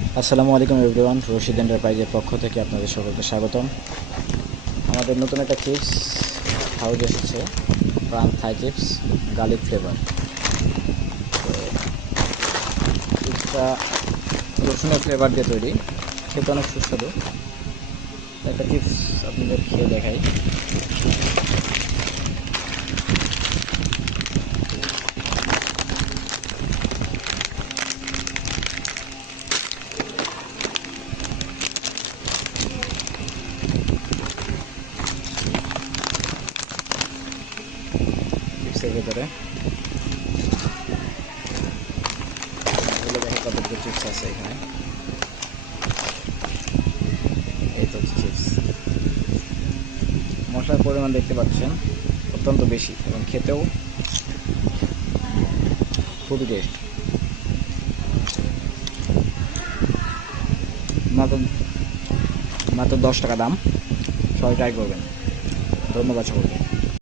আসসালামু আলাইকুম এভরিওয়ান, রশিদ এন্টারপ্রাইজের পক্ষ থেকে আপনাদের সকলকে স্বাগতম। আমাদের নতুন একটা চিপস হাউস এসেছে, প্রাণ থাই চিপস গার্লিক ফ্লেভার। তো চিপসটা রসুনের ফ্লেভার দিয়ে তৈরি, খেতে অনেক সুস্বাদু। একটা চিপস আপনাদের খেয়ে দেখাই। চিপসের ভেতরে দেখে কতগুলো চিপস আছে এখানে। এই তো চিপস, মশলার পরিমাণ দেখতে পাচ্ছেন অত্যন্ত বেশি এবং খেতেও খুবই টেস্ট। মাত্র মাত্র 10 টাকা দাম, সবাই ট্রাই করবেন। ধন্যবাদ সকলকে।